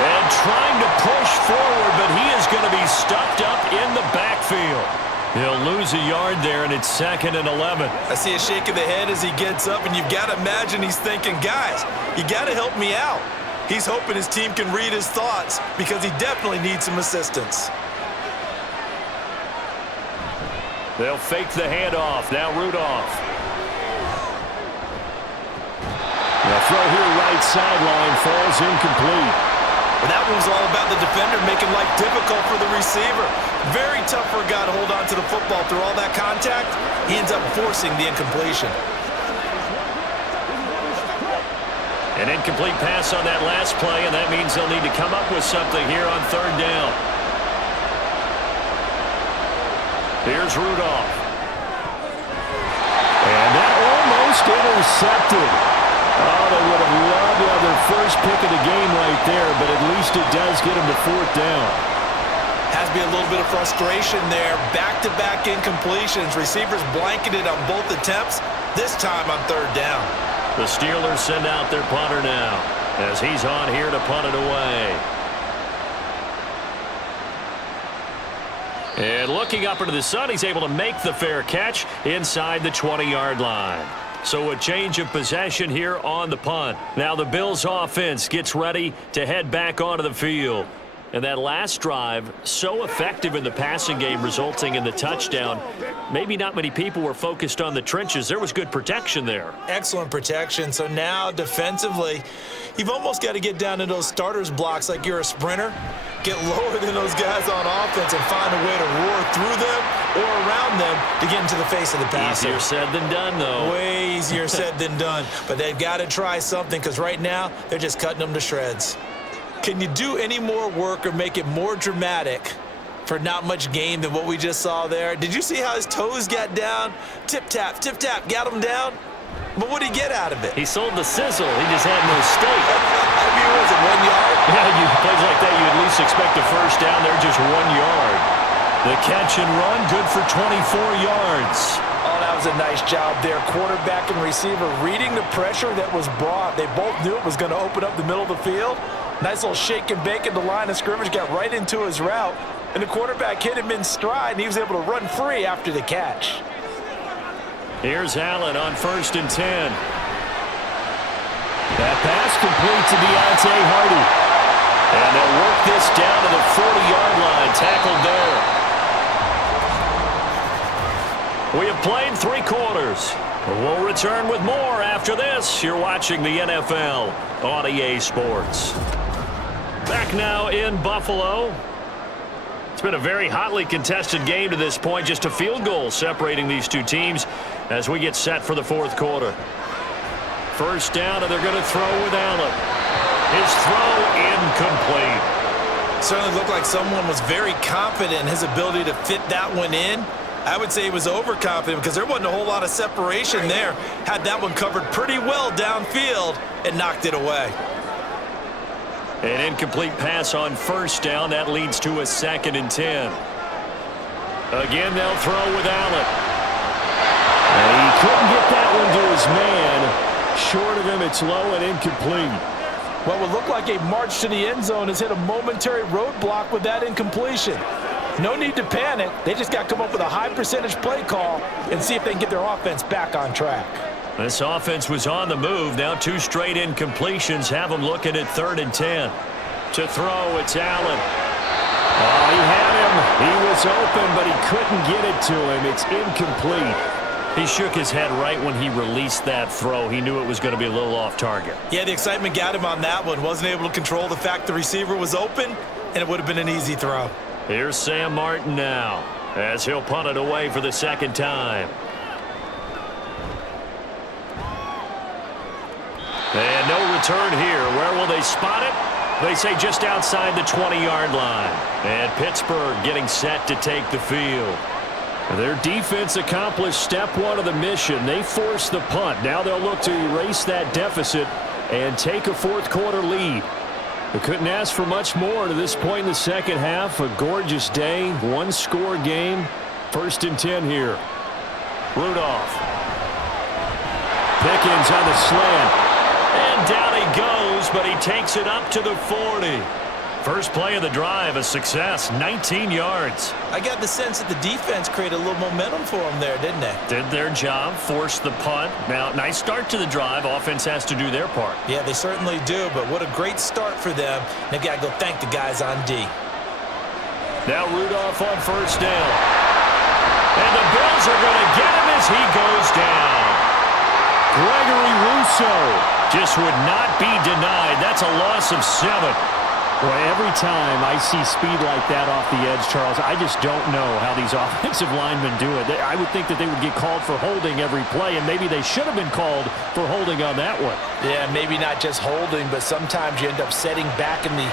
And trying to push forward, but he is going to be stuffed up in the backfield. He'll lose a yard there, and it's 2nd and 11. I see a shake of the head as he gets up, and you've got to imagine he's thinking, guys, you got to help me out. He's hoping his team can read his thoughts because he definitely needs some assistance. They'll fake the handoff. Now Rudolph. The throw here right sideline falls incomplete. Well, that one was all about the defender making life difficult for the receiver. Very tough for a guy to hold on to the football through all that contact. He ends up forcing the incompletion. An incomplete pass on that last play, and that means they'll need to come up with something here on 3rd down. Here's Rudolph. And that almost intercepted. Oh, they would have loved to have their first pick of the game right there, but at least it does get them to 4th down. Has to be a little bit of frustration there. Back-to-back incompletions. Receivers blanketed on both attempts, this time on 3rd down. The Steelers send out their punter now as he's on here to punt it away. And looking up into the sun, he's able to make the fair catch inside the 20-yard line. So a change of possession here on the punt. Now the Bills offense gets ready to head back onto the field. And that last drive, so effective in the passing game, resulting in the touchdown. Maybe not many people were focused on the trenches. There was good protection there. Excellent protection. So now defensively, you've almost got to get down to those starters blocks like you're a sprinter. Get lower than those guys on offense and find a way to roar through them or around them to get into the face of the passer. Easier said than done, though. Way easier said than done. But they've got to try something, because right now they're just cutting them to shreds. Can you do any more work or make it more dramatic for not much gain than what we just saw there? Did you see how his toes got down? Tip-tap, got him down. But what did he get out of it? He sold the sizzle. He just had no steak. I mean, was it 1 yard? Yeah, plays like that, you at least expect a first down. They're just 1 yard. The catch and run, good for 24 yards. Oh, that was a nice job there. Quarterback and receiver reading the pressure that was brought. They both knew it was going to open up the middle of the field. Nice little shake and bake at the line of scrimmage, got right into his route. And the quarterback hit him in stride, and he was able to run free after the catch. Here's Allen on 1st and 10. That pass complete to Deontay Hardy. And they'll work this down to the 40-yard line, tackled there. We have played 3 quarters. We'll return with more after this. You're watching the NFL on EA Sports. Back now in Buffalo. It's been a very hotly contested game to this point. Just a field goal separating these two teams as we get set for the 4th quarter. First down, and they're going to throw with Allen. His throw incomplete. Certainly looked like someone was very confident in his ability to fit that one in. I would say he was overconfident because there wasn't a whole lot of separation there. Had that one covered pretty well downfield and knocked it away. An incomplete pass on first down. That leads to a 2nd and 10. Again, they'll throw with Allen. And he couldn't get that one to his man. Short of him, it's low and incomplete. What would look like a march to the end zone has hit a momentary roadblock with that incompletion. No need to panic. They just got to come up with a high percentage play call and see if they can get their offense back on track. This offense was on the move. Now 2 straight incompletions have them looking at 3rd and 10. To throw, it's Allen. Oh, he had him. He was open, but he couldn't get it to him. It's incomplete. He shook his head right when he released that throw. He knew it was going to be a little off target. Yeah, the excitement got him on that one. Wasn't able to control the fact the receiver was open, and it would have been an easy throw. Here's Sam Martin now, as he'll punt it away for the 2nd time. And no return here. Where will they spot it? They say just outside the 20-yard line. And Pittsburgh getting set to take the field. Their defense accomplished step 1 of the mission. They forced the punt. Now they'll look to erase that deficit and take a 4th quarter lead. They couldn't ask for much more to this point in the second half. A gorgeous day, 1-score game. 1st and 10 here. Rudolph. Pickens on the slant. And down he goes, but he takes it up to the 40. First play of the drive, a success, 19 yards. I got the sense that the defense created a little momentum for them there, didn't they? Did their job, forced the punt. Now, nice start to the drive. Offense has to do their part. Yeah, they certainly do, but what a great start for them. They've got to go thank the guys on D. Now Rudolph on 1st down. And the Bills are going to get him as he goes down. Gregory Rousseau just would not be denied. That's a loss of 7. Boy, every time I see speed like that off the edge, Charles, I just don't know how these offensive linemen do it. I would think that they would get called for holding every play, and maybe they should have been called for holding on that one. Yeah, maybe not just holding, but sometimes you end up setting back in the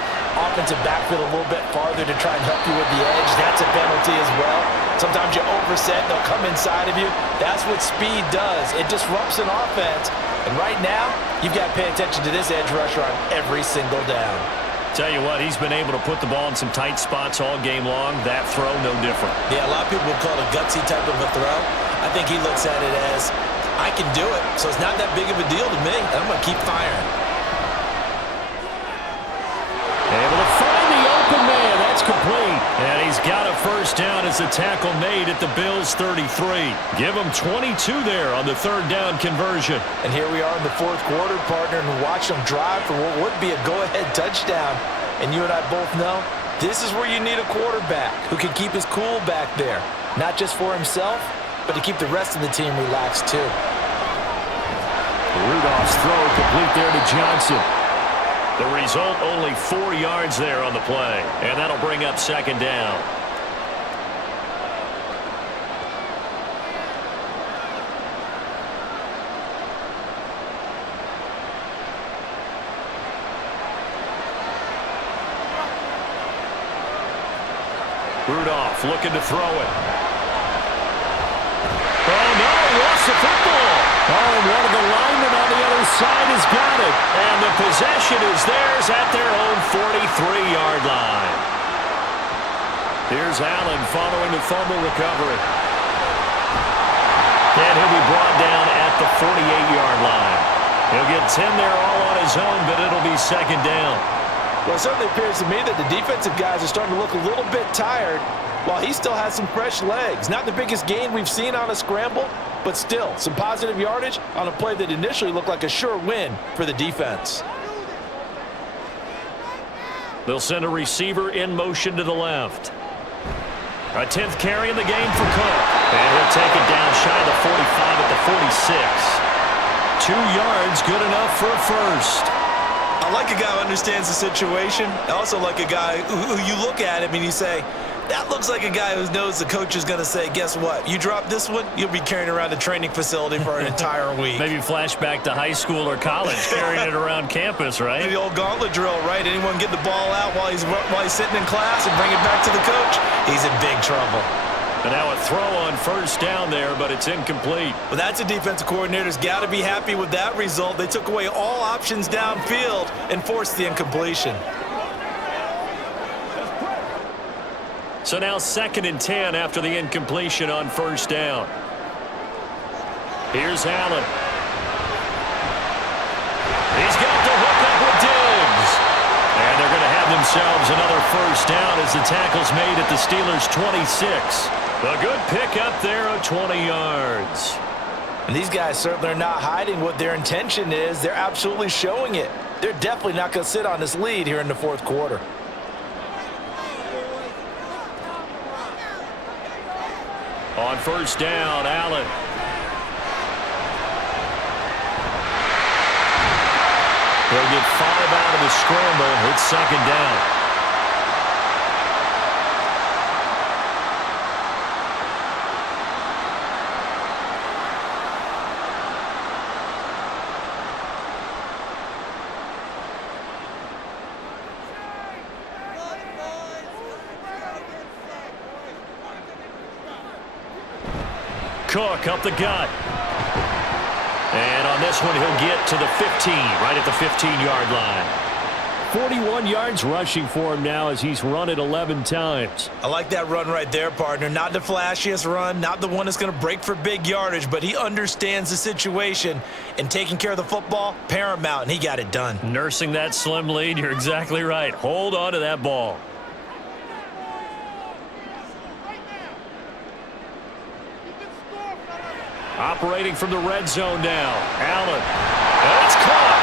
offensive backfield a little bit farther to try and help you with the edge. That's a penalty as well. Sometimes you overset, they'll come inside of you. That's what speed does. It disrupts an offense. And right now, you've got to pay attention to this edge rusher on every single down. Tell you what, he's been able to put the ball in some tight spots all game long. That throw, no different. Yeah, a lot of people would call it a gutsy type of a throw. I think he looks at it as, I can do it, so it's not that big of a deal to me. I'm going to keep firing. Able to find the open man. That's complete. And he's got a 1st down as the tackle made at the Bills' 33. Give him 22 there on the 3rd down conversion. And here we are in the 4th quarter, partner, and watch them drive for what would be a go-ahead touchdown. And you and I both know this is where you need a quarterback who can keep his cool back there. Not just for himself, but to keep the rest of the team relaxed too. Rudolph's throw complete there to Johnson. The result, only 4 yards there on the play. And that'll bring up 2nd down. Rudolph looking to throw it. Oh, no, he lost the football. Oh, and one of the linemen on the other side has got it. And the possession is theirs at their own 43-yard line. Here's Allen following the fumble recovery. And he'll be brought down at the 48-yard line. He'll get 10 there all on his own, but it'll be 2nd down. Well, it certainly appears to me that the defensive guys are starting to look a little bit tired while he still has some fresh legs. Not the biggest gain we've seen on a scramble, but still some positive yardage on a play that initially looked like a sure win for the defense. They'll send a receiver in motion to the left. A 10th carry in the game for Cook. And he'll take it down shy of the 45 at the 46. 2 yards, good enough for a 1st. I like a guy who understands the situation. I also like a guy who you look at him and you say, that looks like a guy who knows the coach is going to say, guess what? You drop this one, you'll be carrying around a training facility for an entire week. Maybe flashback to high school or college, carrying it around campus, right? The old gauntlet drill, right? Anyone get the ball out while he's sitting in class and bring it back to the coach? He's in big trouble. And now a throw on 1st down there, but it's incomplete. Well, that's a defensive coordinator's got to be happy with that result. They took away all options downfield and forced the incompletion. So now 2nd and 10 after the incompletion on 1st down. Here's Allen. He's got the hook up with Diggs. And they're going to have themselves another 1st down as the tackle's made at the Steelers' 26. A good pickup there of 20 yards. And these guys certainly are not hiding what their intention is. They're absolutely showing it. They're definitely not going to sit on this lead here in the fourth quarter. On first down, Allen. He'll get 5 out of the scramble. It's second down. Cook up the gut. And on this one, he'll get to the 15, right at the 15-yard line. 41 yards rushing for him now as he's run it 11 times. I like that run right there, partner. Not the flashiest run, not the one that's going to break for big yardage, but he understands the situation, and taking care of the football, paramount, and he got it done. Nursing that slim lead, you're exactly right. Hold on to that ball. Operating from the red zone now. Allen. And it's caught.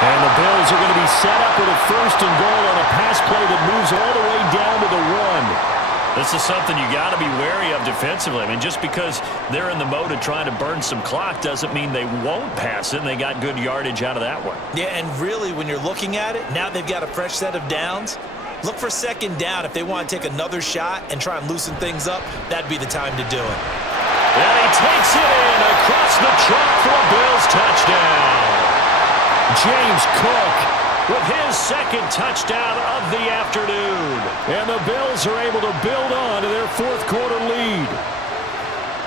And the Bills are going to be set up with a 1st and goal on a pass play that moves all the way down to the 1. This is something you got to be wary of defensively. I mean, just because they're in the mode of trying to burn some clock doesn't mean they won't pass it, and they got good yardage out of that one. Yeah, and really, when you're looking at it, now they've got a fresh set of downs. Look for second down. If they want to take another shot and try and loosen things up, that'd be the time to do it. And he takes it in across the chalk for a Bills touchdown. James Cook with his second touchdown of the afternoon. And the Bills are able to build on to their fourth quarter lead.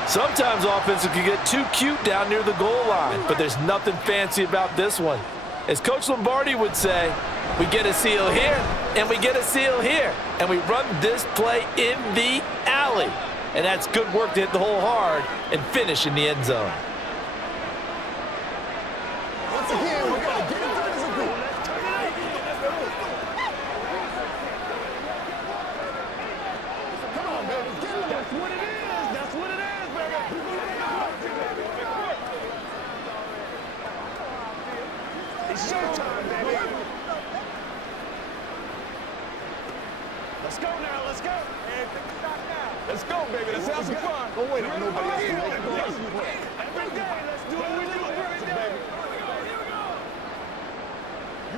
Sometimes offenses can get too cute down near the goal line, but there's nothing fancy about this one. As Coach Lombardi would say, we get a seal here, and we get a seal here, and we run this play in the alley. And that's good work to hit the hole hard and finish in the end zone. Once again, we got to get it physical. Come on, baby. Get it. That's what it is. That's what it is, baby. It's showtime, baby. Let's go now. Let's go. Let's go, baby. Let's have some fun. Don't wait on nobody else to make it go. Every day, let's do what we do every day.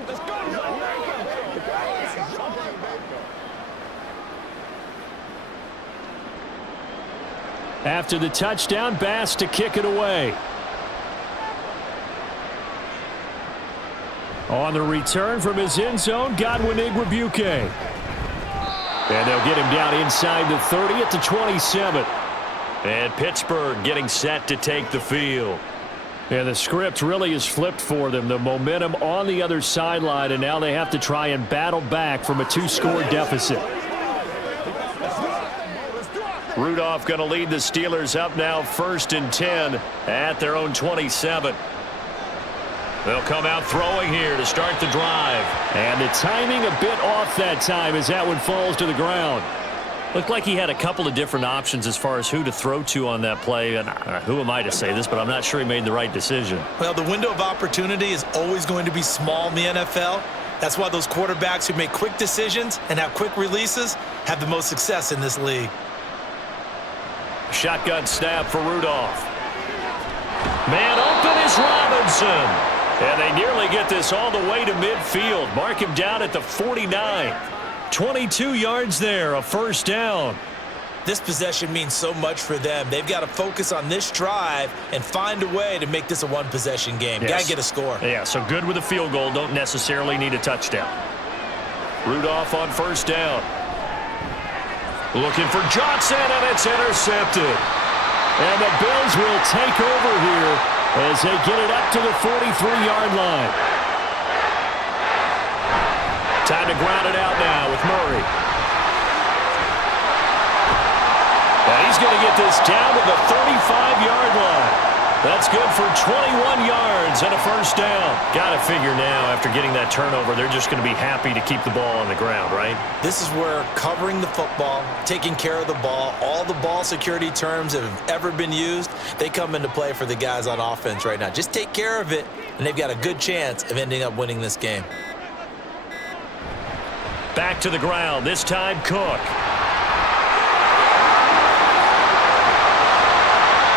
Let's go, After the touchdown, Bass to kick it away. On the return from his end zone, Godwin Igwebuike. And they'll get him down inside the 30 at the 27. And Pittsburgh getting set to take the field. And the script really is flipped for them. The momentum on the other sideline, and now they have to try and battle back from a 2-score deficit. Rudolph going to lead the Steelers up now 1st and 10 at their own 27. They'll come out throwing here to start the drive. And the timing a bit off that time as that one falls to the ground. Looked like he had a couple of different options as far as who to throw to on that play. And who am I to say this, but I'm not sure he made the right decision. Well, the window of opportunity is always going to be small in the NFL. That's why those quarterbacks who make quick decisions and have quick releases have the most success in this league. Shotgun snap for Rudolph. Man open is Robinson. And they nearly get this all the way to midfield. Mark him down at the 49. 22 yards there, a 1st down. This possession means so much for them. They've got to focus on this drive and find a way to make this a one-possession game. Yes. Got to get a score. Yeah, so good with a field goal. Don't necessarily need a touchdown. Rudolph on 1st down. Looking for Johnson, and it's intercepted. And the Bills will take over here as they get it up to the 43-yard line. Time to ground it out now with Murray. And he's going to get this down to the 35-yard line. That's good for 21 yards and a first down. Got to figure now, after getting that turnover, they're just going to be happy to keep the ball on the ground, right? This is where covering the football, taking care of the ball, all the ball security terms that have ever been used, they come into play for the guys on offense right now. Just take care of it, and they've got a good chance of ending up winning this game. Back to the ground, this time Cook.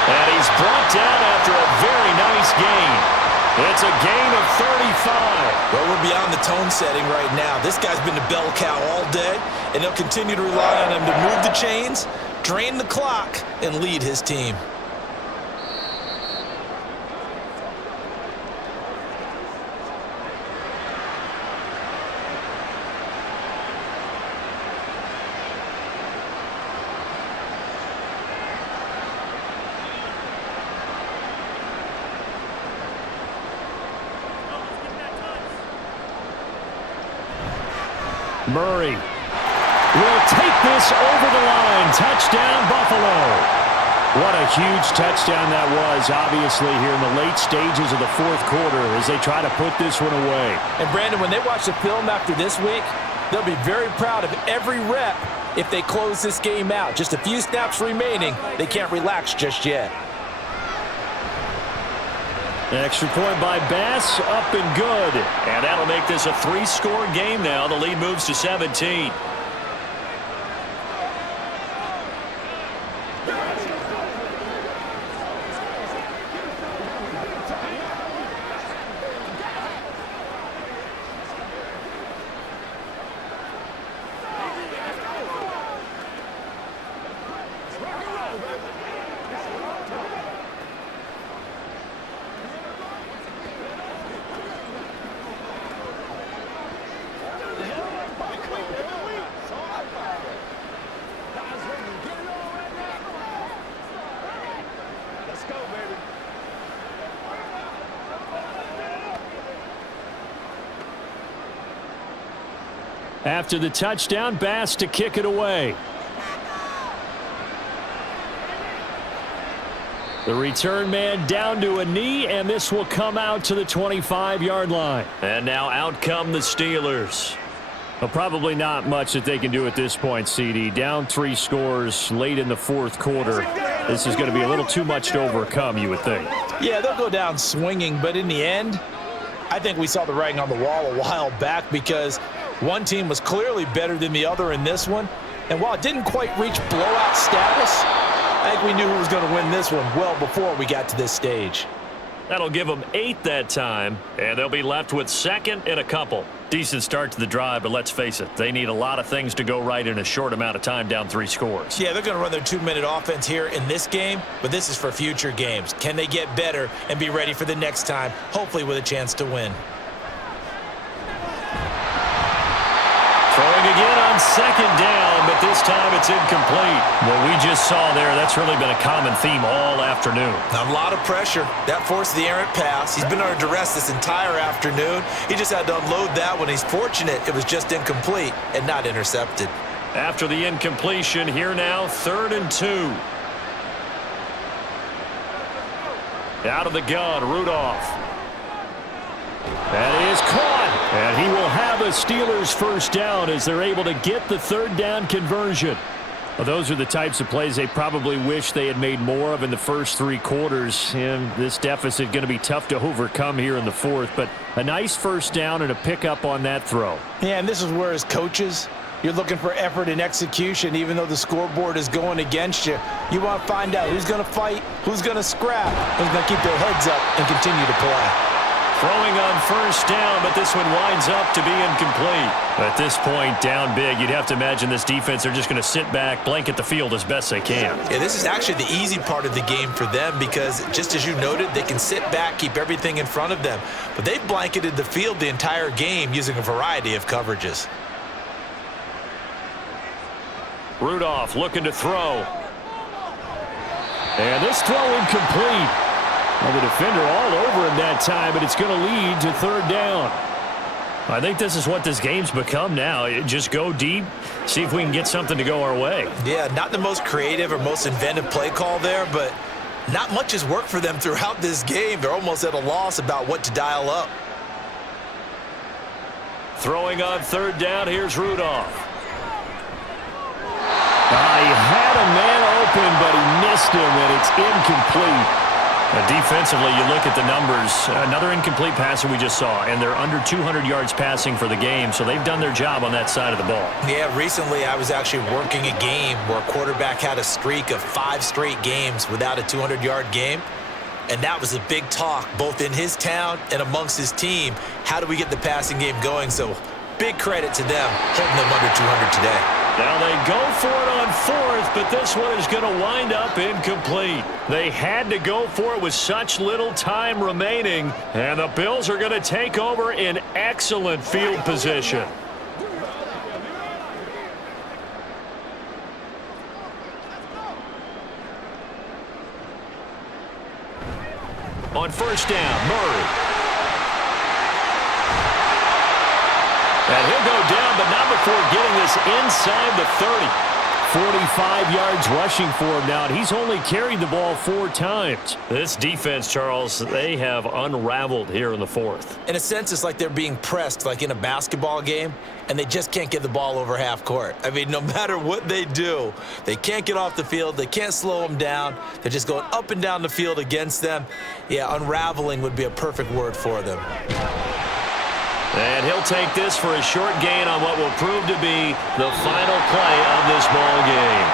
And he's brought down after a very nice gain. It's a gain of 35. Well, we're beyond the tone setting right now. This guy's been the bell cow all day, and they'll continue to rely on him to move the chains, drain the clock, and lead his team. Murray will take this over the line. Touchdown, Buffalo. What a huge touchdown that was, obviously, here in the late stages of the fourth quarter as they try to put this one away. And, Brandon, when they watch the film after this week, they'll be very proud of every rep if they close this game out. Just a few snaps remaining. They can't relax just yet. Extra point by Bass, up and good. And that'll make this a 3-score game now. The lead moves to 17. After the touchdown, Bass to kick it away. The return man down to a knee, and this will come out to the 25-yard line. And now out come the Steelers. Well, probably not much that they can do at this point, CD. Down 3 scores late in the fourth quarter. This is going to be a little too much to overcome, you would think. Yeah, they'll go down swinging, but in the end, I think we saw the writing on the wall a while back because one team was clearly better than the other in this one. And while it didn't quite reach blowout status, I think we knew who was going to win this one well before we got to this stage. That'll give them 8 that time, and they'll be left with second and a couple. Decent start to the drive, but let's face it, they need a lot of things to go right in a short amount of time down 3 scores. Yeah, they're going to run their 2-minute offense here in this game, but this is for future games. Can they get better and be ready for the next time, hopefully with a chance to win? Throwing again on second down, but this time it's incomplete. What we just saw there, that's really been a common theme all afternoon. A lot of pressure. That forced the errant pass. He's been under duress this entire afternoon. He just had to unload that one. He's fortunate it was just incomplete and not intercepted. After the incompletion, here now, 3rd and 2. Out of the gun, Rudolph. That is caught, and he will have a Steelers first down as they're able to get the 3rd down conversion. Well, those are the types of plays they probably wish they had made more of in the first 3 quarters, and this deficit going to be tough to overcome here in the 4th, but a nice first down and a pickup on that throw. Yeah, and this is where as coaches, you're looking for effort and execution even though the scoreboard is going against you. You want to find out who's going to fight, who's going to scrap, who's going to keep their heads up and continue to play. Throwing on first down, but this one winds up to be incomplete. At this point, down big, you'd have to imagine this defense are just going to sit back, blanket the field as best they can. Yeah, this is actually the easy part of the game for them because, just as you noted, they can sit back, keep everything in front of them. But they've blanketed the field the entire game using a variety of coverages. Rudolph looking to throw. And this throw incomplete. Well, the defender all over him that time, but it's going to lead to 3rd down. I think this is what this game's become now. Just go deep, see if we can get something to go our way. Yeah, not the most creative or most inventive play call there, but Not much has worked for them throughout this game. They're almost at a loss about what to dial up. Throwing on third down, here's Rudolph. He had a man open, but he missed him, and it's incomplete. Defensively, you look at the numbers. Another incomplete pass that we just saw, and they're under 200 yards passing for the game, so they've done their job on that side of the ball. Yeah, recently I was actually working a game where a quarterback had a streak of 5 straight games without a 200-yard game, and that was a big talk both in his town and amongst his team. How do we get the passing game going? So big credit to them holding them under 200 today. Now they go for it on fourth, but this one is going to wind up incomplete. They had to go for it with such little time remaining, and the Bills are going to take over in excellent field position. On first down, Murray. And he'll go down, but not before getting this inside the 30. 45 yards rushing for him now, and he's only carried the ball 4 times. This defense, Charles, they have unraveled here in the fourth. In a sense, it's like they're being pressed like in a basketball game, and they just can't get the ball over half court. I mean, no matter what they do, they can't get off the field. They can't slow them down. They're just going up and down the field against them. Yeah, unraveling would be a perfect word for them. And he'll take this for a short gain on what will prove to be the final play of this ball game.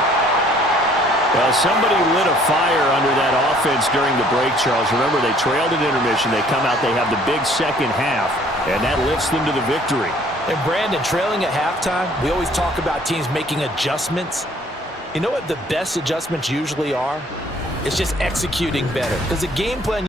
Well, somebody lit a fire under that offense during the break, Charles. Remember, they trailed at intermission. They come out, they have the big second half, and that lifts them to the victory. And Brandon, trailing at halftime, we always talk about teams making adjustments. You know what the best adjustments usually are? It's just executing better. Because the game plan